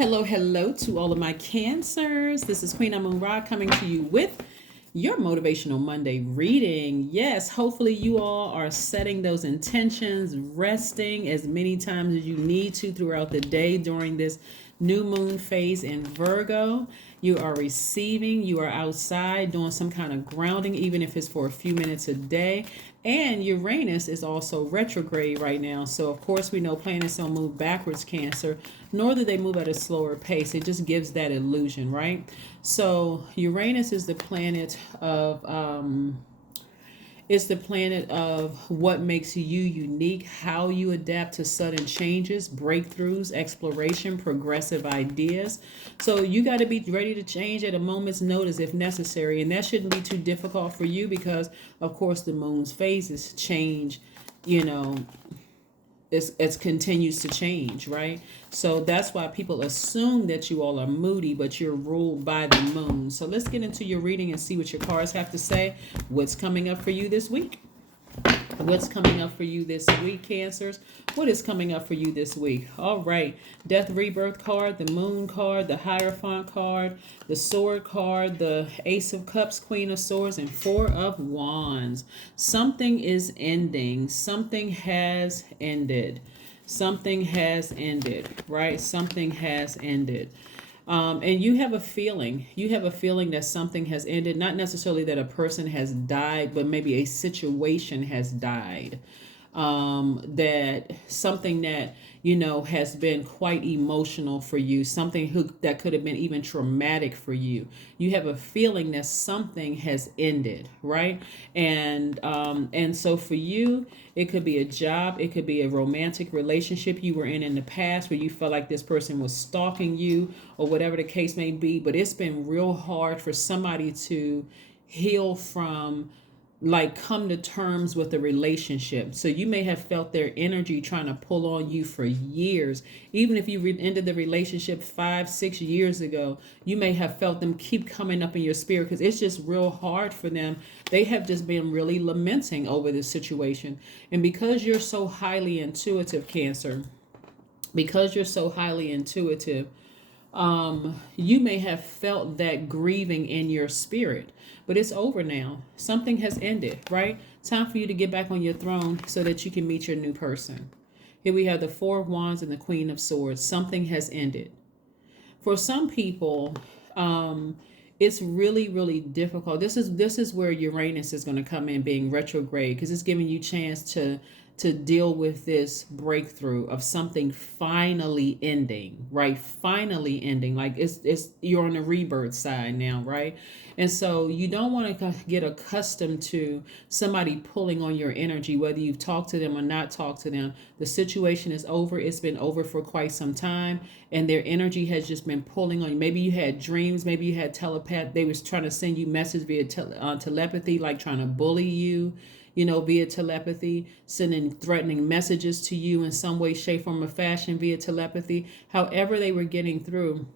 Hello to all of my Cancers. This is Queen Amun Ra coming to you with your Motivational Monday reading. Yes, hopefully you all are setting those intentions, resting as many times as you need to throughout the day during this new moon phase in Virgo. You are receiving, you are outside doing some kind of grounding, even if it's for a few minutes a day. And Uranus is also retrograde right now. So, of course, we know planets don't move backwards, Cancer, nor do they move at a slower pace. It just gives that illusion, right? So, Uranus is the planet of it's the planet of what makes you unique, how you adapt to sudden changes, breakthroughs, exploration, progressive ideas. So you got to be ready to change at a moment's notice if necessary. And that shouldn't be too difficult for you because, of course, the moon's phases change, you know, it continues to change, right? So that's why people assume that you all are moody, but you're ruled by the moon. So let's get into your reading and see what your cards have to say. What's coming up for you this week? What's coming up for you this week, Cancers? What is coming up for you this week? All right. Death Rebirth card, the Moon card, the Hierophant card, the Sword card, the Ace of Cups, Queen of Swords, and Four of Wands. Something is ending. Something has ended. Something has ended, right? Something has ended. And you have a feeling that something has ended, not necessarily that a person has died, but maybe a situation has died. That something that, has been quite emotional for you, something that could have been even traumatic for you. You have a feeling that something has ended, right? And so for you, it could be a job, it could be a romantic relationship you were in the past where you felt like this person was stalking you or whatever the case may be, but it's been real hard for somebody to heal from, like come to terms with the relationship. So you may have felt their energy trying to pull on you for years. Even if you ended the relationship 5-6 years ago, you may have felt them keep coming up in your spirit because it's just real hard for them. They have just been really lamenting over this situation. And because you're so highly intuitive, Cancer, because you're so highly intuitive, you may have felt that grieving in your spirit, but it's over now. Something has ended, right? Time for you to get back on your throne so that you can meet your new person. Here we have the Four of Wands and the Queen of Swords. Something has ended. For some people, it's really, really difficult. This is where Uranus is going to come in being retrograde because it's giving you chance to deal with this breakthrough of something finally ending, right? Finally ending. Like it's you're on the rebirth side now, right? And so you don't want to get accustomed to somebody pulling on your energy, whether you've talked to them or not talked to them. The situation is over. It's been over for quite some time, and their energy has just been pulling on you. Maybe you had dreams. Maybe you had telepath. They was trying to send you messages via telepathy, like trying to bully you, via telepathy, sending threatening messages to you in some way, shape, form, or fashion via telepathy. However they were getting through.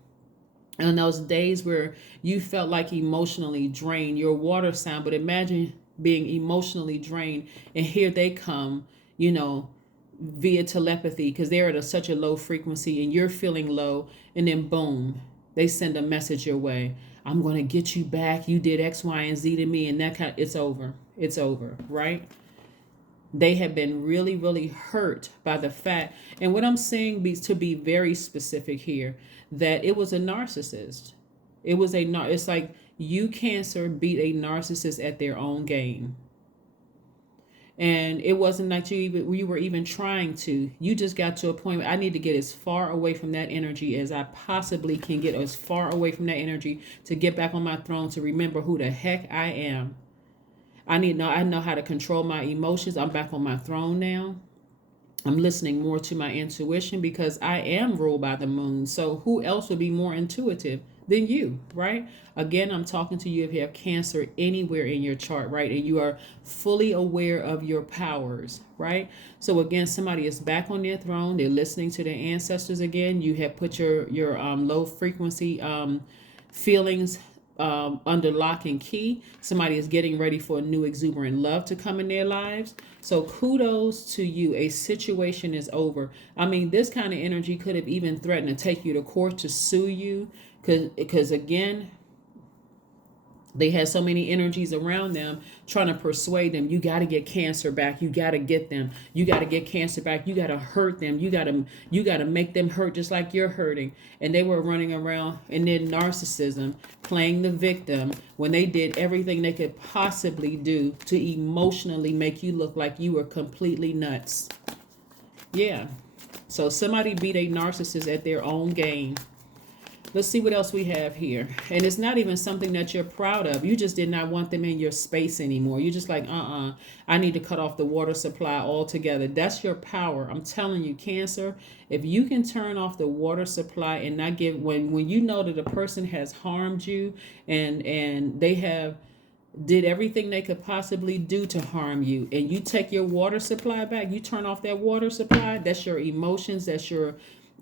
And those days where you felt like emotionally drained, your water sign, but imagine being emotionally drained and here they come, via telepathy because they're at such a low frequency and you're feeling low, and then boom, they send a message your way. I'm going to get you back. You did X, Y, and Z to me, and it's over. It's over, right? They have been really, really hurt by the fact, and what I'm saying to be very specific here, that it was a narcissist. It's like you, Cancer, beat a narcissist at their own game. And it wasn't like you were even trying to. You just got to a point where I need to get as far away from that energy as I possibly can get, as far away from that energy to get back on my throne, to remember who the heck I am. I know how to control my emotions. I'm back on my throne now. I'm listening more to my intuition because I am ruled by the moon. So who else would be more intuitive than you, right? Again, I'm talking to you if you have Cancer anywhere in your chart, right? And you are fully aware of your powers, right? So again, somebody is back on their throne. They're listening to their ancestors again. You have put your low frequency feelings under lock and key. Somebody is getting ready for a new exuberant love to come in their lives. So kudos to you. A situation is over. I mean, this kind of energy could have even threatened to take you to court to sue you. Because again, they had so many energies around them trying to persuade them. You got to get Cancer back. You got to get them. You got to get Cancer back. You got to hurt them. You got to make them hurt just like you're hurting. And they were running around in their narcissism, playing the victim when they did everything they could possibly do to emotionally make you look like you were completely nuts. Yeah. So somebody beat a narcissist at their own game. Let's see what else we have here. And it's not even something that you're proud of. You just did not want them in your space anymore. You're just like, I need to cut off the water supply altogether. That's your power. I'm telling you, Cancer, if you can turn off the water supply and not give, when you know that a person has harmed you and they have did everything they could possibly do to harm you, and you take your water supply back, you turn off that water supply, that's your emotions,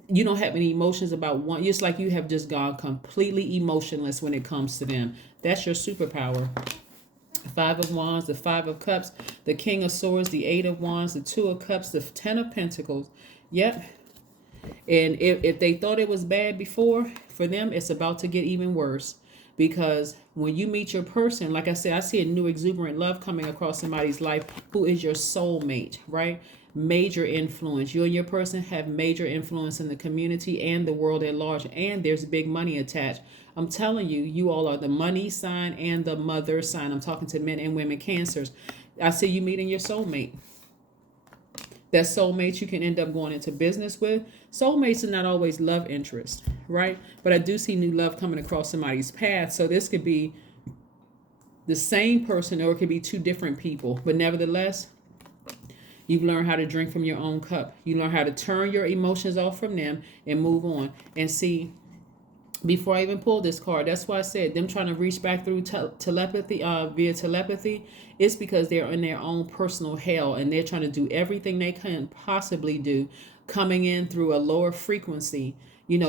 you don't have any emotions about one. It's like you have just gone completely emotionless when it comes to them. That's your superpower. Five of Wands, the Five of Cups, the King of Swords, the Eight of Wands, the Two of Cups, the Ten of Pentacles. Yep. And if they thought it was bad before, for them, it's about to get even worse. Because when you meet your person, like I said, I see a new exuberant love coming across somebody's life who is your soulmate, right? Major influence. You and your person have major influence in the community and the world at large. And there's big money attached. I'm telling you, you all are the money sign and the mother sign. I'm talking to men and women Cancers. I see you meeting your soulmate. That soulmate you can end up going into business with. Soulmates are not always love interests, right? But I do see new love coming across somebody's path. So this could be the same person or it could be two different people. But nevertheless, you've learned how to drink from your own cup. You learn how to turn your emotions off from them and move on. And see, before I even pulled this card, that's why I said them trying to reach back through telepathy, via telepathy, it's because they're in their own personal hell and they're trying to do everything they can possibly do, coming in through a lower frequency,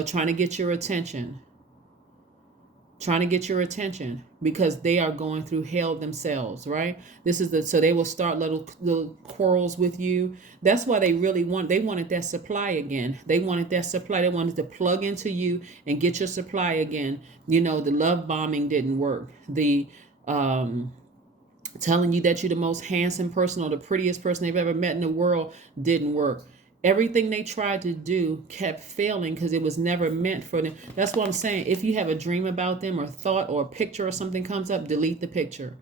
trying to get your attention. Trying to get your attention because they are going through hell themselves, right? So they will start little quarrels with you. That's why they wanted that supply again. They wanted that supply. They wanted to plug into you and get your supply again. The love bombing didn't work. The telling you that you're the most handsome person or the prettiest person they've ever met in the world didn't work. Everything they tried to do kept failing because it was never meant for them. That's what I'm saying. If you have a dream about them or thought or a picture or something comes up, delete the picture.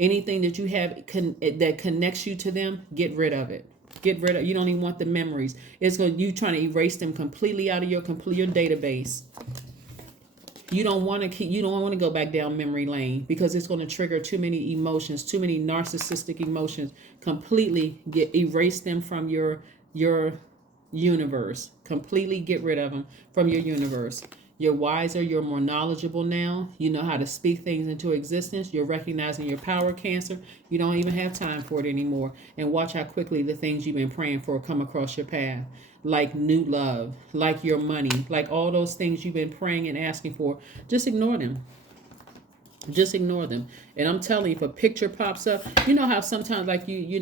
Anything that you have that connects you to them, get rid of it. You don't even want the memories. You trying to erase them completely out of your database. You don't want to go back down memory lane because it's going to trigger too many emotions, too many narcissistic emotions. Completely erase them from your universe. Completely get rid of them from your universe. You're wiser, you're more knowledgeable now. You know how to speak things into existence. You're recognizing your power, Cancer. You don't even have time for it anymore. And watch how quickly the things you've been praying for come across your path. Like new love, like your money, like all those things you've been praying and asking for. Just ignore them. Just ignore them. And I'm telling you, if a picture pops up, you know how sometimes like you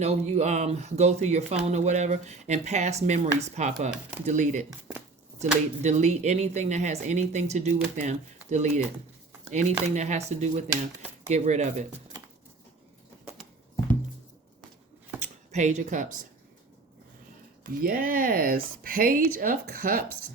go through your phone or whatever and past memories pop up. Delete it. Delete anything that has anything to do with them. Delete it. Anything that has to do with them, get rid of it. Page of Cups. Yes, Page of Cups.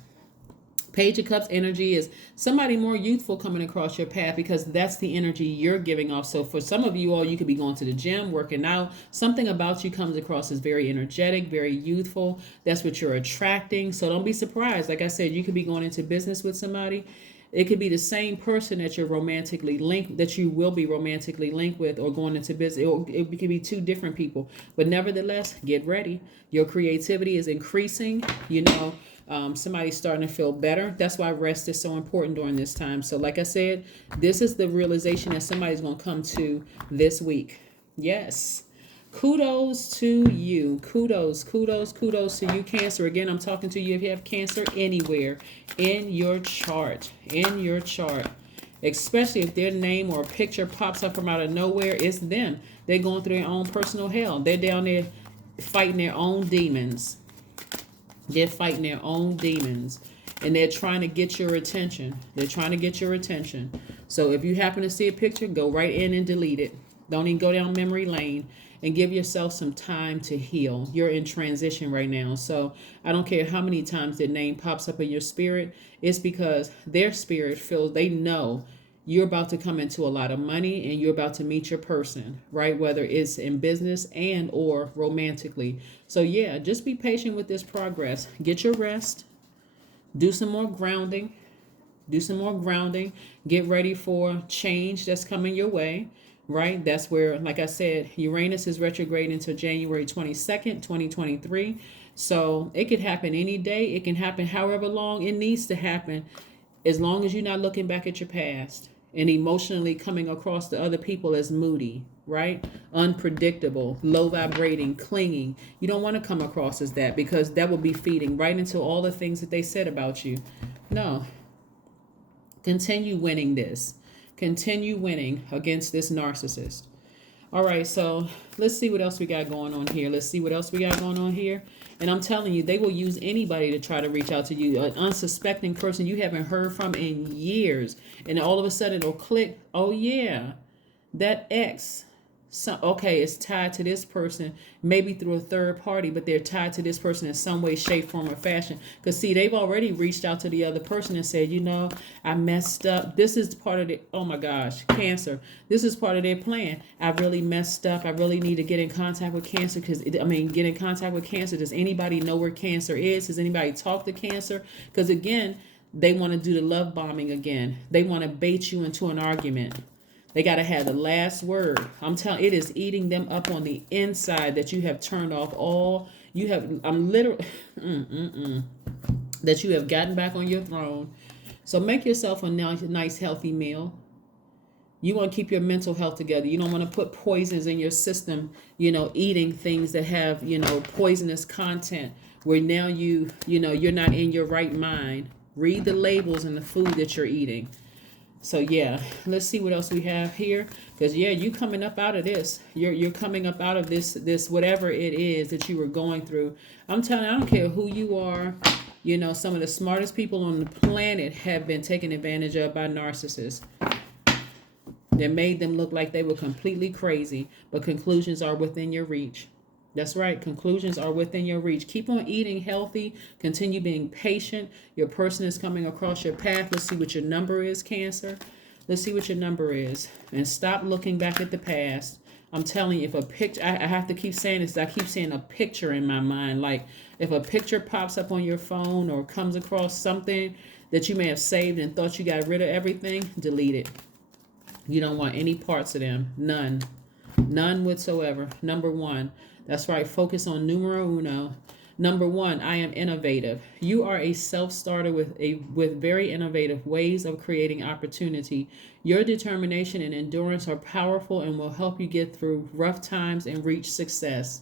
Page of Cups energy is somebody more youthful coming across your path because that's the energy you're giving off. So for some of you all, you could be going to the gym, working out. Something about you comes across as very energetic, very youthful. That's what you're attracting. So don't be surprised. Like I said, you could be going into business with somebody. It could be the same person that you're romantically linked, that you will be romantically linked with or going into business. It could be two different people. But nevertheless, get ready. Your creativity is increasing, somebody's starting to feel better. That's why rest is so important during this time. So like I said, this is the realization that somebody's going to come to this week. Yes. Kudos to you. Kudos to you, Cancer. Again, I'm talking to you if you have Cancer anywhere in your chart. especially if their name or a picture pops up from out of nowhere. It's them. They're going through their own personal hell. They're down there fighting their own demons. They're fighting their own demons. And they're trying to get your attention. They're trying to get your attention. So if you happen to see a picture, go right in and delete it. Don't even go down memory lane, and give yourself some time to heal. You're in transition right now. So I don't care how many times their name pops up in your spirit. It's because their spirit feels, they know you're about to come into a lot of money and you're about to meet your person, right? Whether it's in business and or romantically. So yeah, just be patient with this progress. Get your rest. Do some more grounding. Do some more grounding. Get ready for change that's coming your way, right? That's where, like I said, Uranus is retrograde until January 22nd, 2023. So it could happen any day. It can happen however long it needs to happen, as long as you're not looking back at your past and emotionally coming across to other people as moody, right? Unpredictable, low vibrating, clinging. You don't want to come across as that, because that will be feeding right into all the things that they said about you. No. Continue winning this. Continue winning against this narcissist. All right, so let's see what else we got going on here. Let's see what else we got going on here. And I'm telling you, they will use anybody to try to reach out to you. An unsuspecting person you haven't heard from in years. And all of a sudden it'll click. Oh, yeah, that ex. So, okay, it's tied to this person, maybe through a third party, but they're tied to this person in some way, shape, form, or fashion. Because, see, they've already reached out to the other person and said, you know, I messed up. This is part of the, oh my gosh, Cancer. This is part of their plan. I really messed up. I really need to get in contact with Cancer get in contact with Cancer. Does anybody know where Cancer is? Does anybody talk to Cancer? Because, again, they want to do the love bombing again. They want to bait you into an argument. They got to have the last word. I'm telling you, it is eating them up on the inside that you have turned off all. You have, I'm literally, that you have gotten back on your throne. So make yourself a nice, healthy meal. You want to keep your mental health together. You don't want to put poisons in your system, eating things that have, poisonous content, where now you're not in your right mind. Read the labels and the food that you're eating. So yeah, let's see what else we have here. Because yeah, you coming up out of this. You're coming up out of this whatever it is that you were going through. I'm telling you, I don't care who you are. Some of the smartest people on the planet have been taken advantage of by narcissists. That made them look like they were completely crazy. But conclusions are within your reach. That's right. Conclusions are within your reach. Keep on eating healthy. Continue being patient. Your person is coming across your path. Let's see what your number is, Cancer. Let's see what your number is. And stop looking back at the past. I'm telling you, if a picture, I have to keep saying this. I keep seeing a picture in my mind. Like if a picture pops up on your phone or comes across something that you may have saved and thought you got rid of everything, delete it. You don't want any parts of them. None. None whatsoever. Number one. That's right. Focus on numero uno. Number one, I am innovative. You are a self-starter with very innovative ways of creating opportunity. Your determination and endurance are powerful and will help you get through rough times and reach success.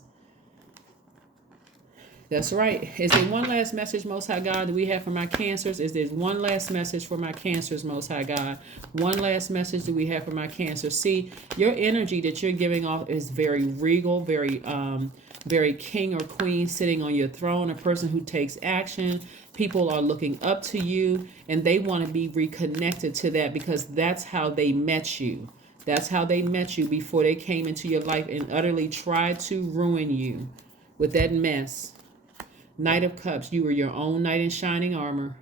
That's right. Is there one last message, Most High God, that we have for my Cancers? Is there one last message for my Cancers, Most High God? One last message that we have for my Cancers. See, your energy that you're giving off is very regal, very king or queen sitting on your throne, a person who takes action. People are looking up to you, and they want to be reconnected to that because that's how they met you. That's how they met you before they came into your life and utterly tried to ruin you with that mess. Knight of Cups, you are your own knight in shining armor.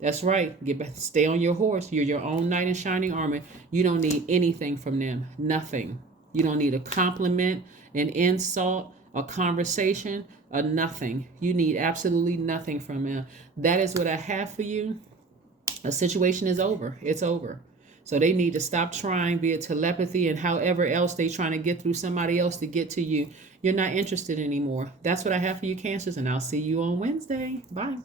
That's right. Get back, stay on your horse. You're your own knight in shining armor. You don't need anything from them. Nothing. You don't need a compliment, an insult, a conversation, or nothing. You need absolutely nothing from them. That is what I have for you. A situation is over. It's over. So they need to stop trying, be it telepathy and however else they trying to get through somebody else to get to you. You're not interested anymore. That's what I have for you, Cancers, and I'll see you on Wednesday. Bye.